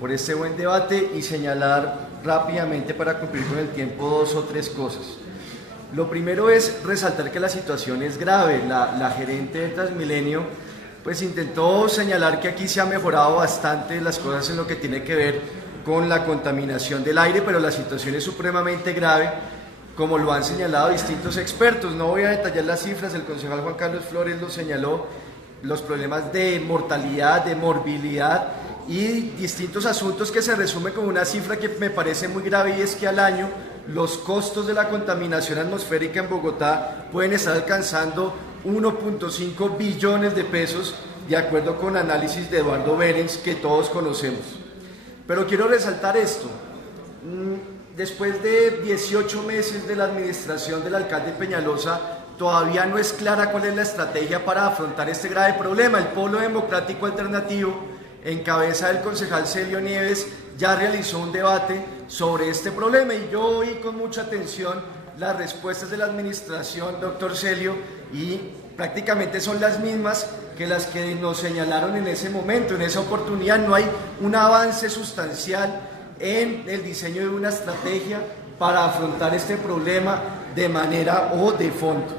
Por este buen debate y señalar rápidamente para cumplir con el tiempo dos o tres cosas. Lo primero es resaltar que la situación es grave. La gerente de Transmilenio pues intentó señalar que aquí se ha mejorado bastante las cosas en lo que tiene que ver con la contaminación del aire, pero la situación es supremamente grave, como lo han señalado distintos expertos. No voy a detallar las cifras, el concejal Juan Carlos Flores lo señaló, los problemas de mortalidad, de morbilidad y distintos asuntos que se resumen con una cifra que me parece muy grave, y es que al año los costos de la contaminación atmosférica en Bogotá pueden estar alcanzando 1.5 billones de pesos, de acuerdo con análisis de Eduardo Behrens que todos conocemos. Pero quiero resaltar esto. Después de 18 meses de la administración del alcalde Peñalosa, todavía no es clara cuál es la estrategia para afrontar este grave problema. El Polo Democrático Alternativo, en cabeza del concejal Celio Nieves, ya realizó un debate sobre este problema y yo oí con mucha atención las respuestas de la administración, doctor Celio, y prácticamente son las mismas que las que nos señalaron en ese momento, en esa oportunidad. No hay un avance sustancial en el diseño de una estrategia para afrontar este problema de manera o de fondo.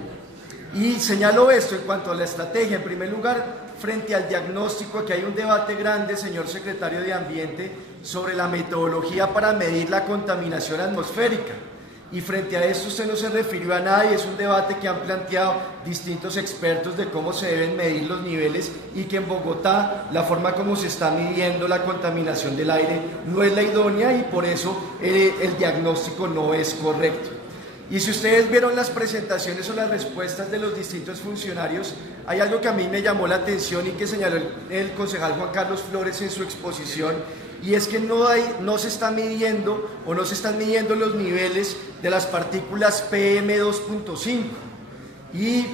Y señalo esto en cuanto a la estrategia. En primer lugar, frente al diagnóstico, aquí hay un debate grande, señor secretario de Ambiente, sobre la metodología para medir la contaminación atmosférica. Y frente a esto usted no se refirió a nada, y es un debate que han planteado distintos expertos de cómo se deben medir los niveles, y que en Bogotá la forma como se está midiendo la contaminación del aire no es la idónea, y por eso el diagnóstico no es correcto. Y si ustedes vieron las presentaciones o las respuestas de los distintos funcionarios, hay algo que a mí me llamó la atención y que señaló el concejal Juan Carlos Flores en su exposición, y es que no se está midiendo o no se están midiendo los niveles de las partículas PM2.5, y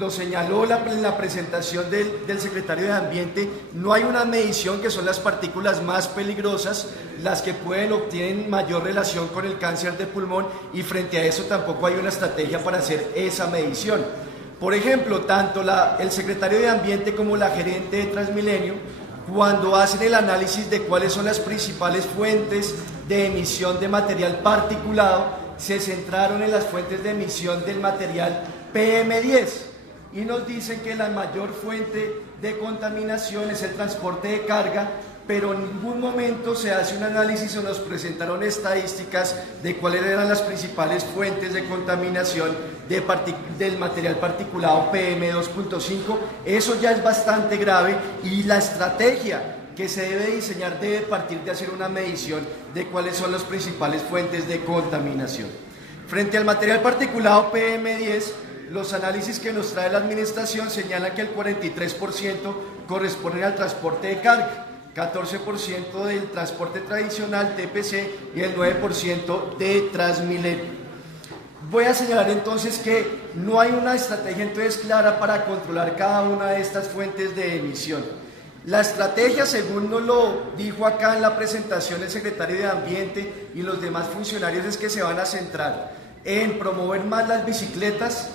lo señaló en la presentación del secretario de Ambiente. No hay una medición, que son las partículas más peligrosas, las que tienen mayor relación con el cáncer de pulmón, y frente a eso tampoco hay una estrategia para hacer esa medición. Por ejemplo, tanto el secretario de Ambiente como la gerente de Transmilenio, cuando hacen el análisis de cuáles son las principales fuentes de emisión de material particulado, se centraron en las fuentes de emisión del material PM10, y nos dicen que la mayor fuente de contaminación es el transporte de carga, pero en ningún momento se hace un análisis o nos presentaron estadísticas de cuáles eran las principales fuentes de contaminación del material particulado PM2.5. Eso ya es bastante grave, y la estrategia que se debe diseñar debe partir de hacer una medición de cuáles son las principales fuentes de contaminación. Frente al material particulado PM10, los análisis que nos trae la administración señalan que el 43% corresponde al transporte de carga, 14% del transporte tradicional TPC y el 9% de Transmilenio. Voy a señalar entonces que no hay una estrategia entonces clara para controlar cada una de estas fuentes de emisión. La estrategia, según nos lo dijo acá en la presentación el secretario de Ambiente y los demás funcionarios, es que se van a centrar en promover más las bicicletas,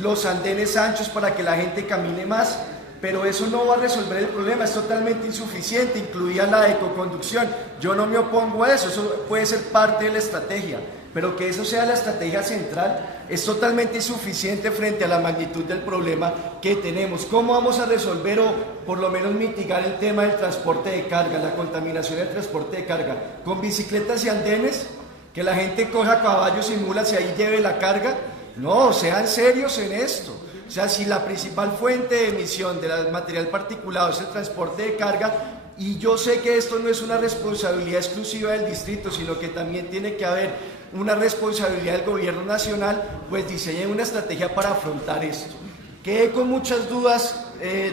los andenes anchos para que la gente camine más, pero eso no va a resolver el problema, es totalmente insuficiente. Incluía la ecoconducción. Yo no me opongo a eso, eso puede ser parte de la estrategia, pero que eso sea la estrategia central es totalmente insuficiente frente a la magnitud del problema que tenemos. ¿Cómo vamos a resolver o por lo menos mitigar el tema del transporte de carga, la contaminación del transporte de carga? ¿Con bicicletas y andenes? ¿Que la gente coja caballos y mulas y ahí lleve la carga? No, sean serios en esto. O sea, si la principal fuente de emisión del material particulado es el transporte de carga, y yo sé que esto no es una responsabilidad exclusiva del distrito, sino que también tiene que haber una responsabilidad del gobierno nacional, pues diseñen una estrategia para afrontar esto. Quedé con muchas dudas,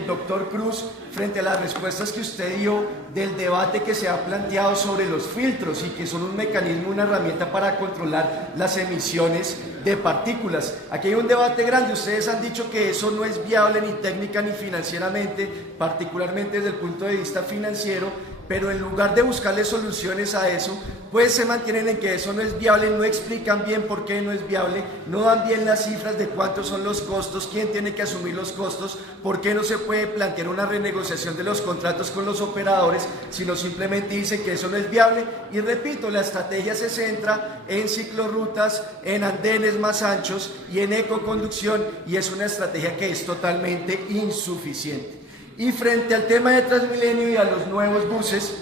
doctor Cruz, frente a las respuestas que usted dio del debate que se ha planteado sobre los filtros, y que son un mecanismo, una herramienta para controlar las emisiones de partículas. Aquí hay un debate grande. Ustedes han dicho que eso no es viable ni técnica ni financieramente, particularmente desde el punto de vista financiero, pero en lugar de buscarle soluciones a eso, pues se mantienen en que eso no es viable, no explican bien por qué no es viable, no dan bien las cifras de cuántos son los costos, quién tiene que asumir los costos, por qué no se puede plantear una renegociación de los contratos con los operadores, sino simplemente dicen que eso no es viable. Y repito, la estrategia se centra en ciclorrutas, en andenes más anchos y en ecoconducción, y es una estrategia que es totalmente insuficiente. Y frente al tema de Transmilenio y a los nuevos buses,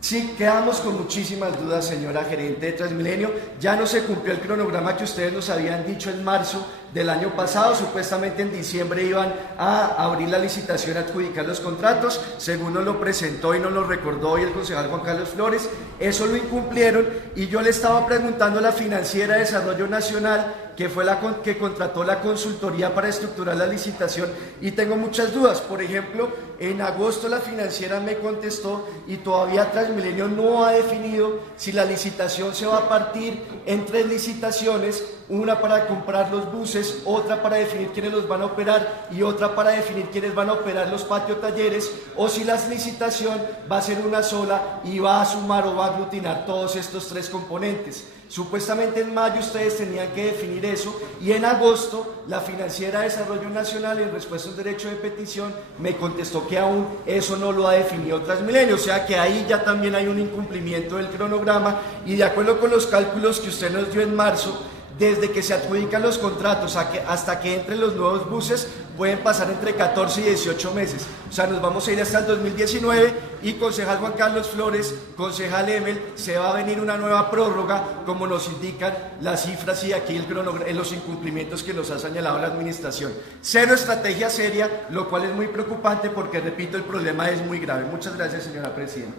sí, quedamos con muchísimas dudas, señora gerente de Transmilenio. Ya no se cumplió el cronograma que ustedes nos habían dicho en marzo del año pasado. Supuestamente en diciembre iban a abrir la licitación, a adjudicar los contratos, según nos lo presentó y nos lo recordó hoy el concejal Juan Carlos Flores. Eso lo incumplieron, y yo le estaba preguntando a la Financiera de Desarrollo Nacional, que fue la que contrató la consultoría para estructurar la licitación, y tengo muchas dudas. Por ejemplo, en agosto la Financiera me contestó y todavía Transmilenio no ha definido si la licitación se va a partir en 3 licitaciones, una para comprar los buses, otra para definir quiénes los van a operar y otra para definir quiénes van a operar los patio talleres, o si la licitación va a ser una sola y va a sumar o va a aglutinar todos estos 3 componentes. Supuestamente en mayo ustedes tenían que definir eso, y en agosto la Financiera de Desarrollo Nacional, en respuesta a un derecho de petición, me contestó que aún eso no lo ha definido Transmilenio. O sea que ahí ya también hay un incumplimiento del cronograma, y de acuerdo con los cálculos que usted nos dio en marzo, desde que se adjudican los contratos hasta que entren los nuevos buses, pueden pasar entre 14 y 18 meses. O sea, nos vamos a ir hasta el 2019, y concejal Juan Carlos Flores, concejal Emel, se va a venir una nueva prórroga, como nos indican las cifras y aquí los incumplimientos que nos ha señalado la administración. Cero estrategia seria, lo cual es muy preocupante porque, repito, el problema es muy grave. Muchas gracias, señora presidenta.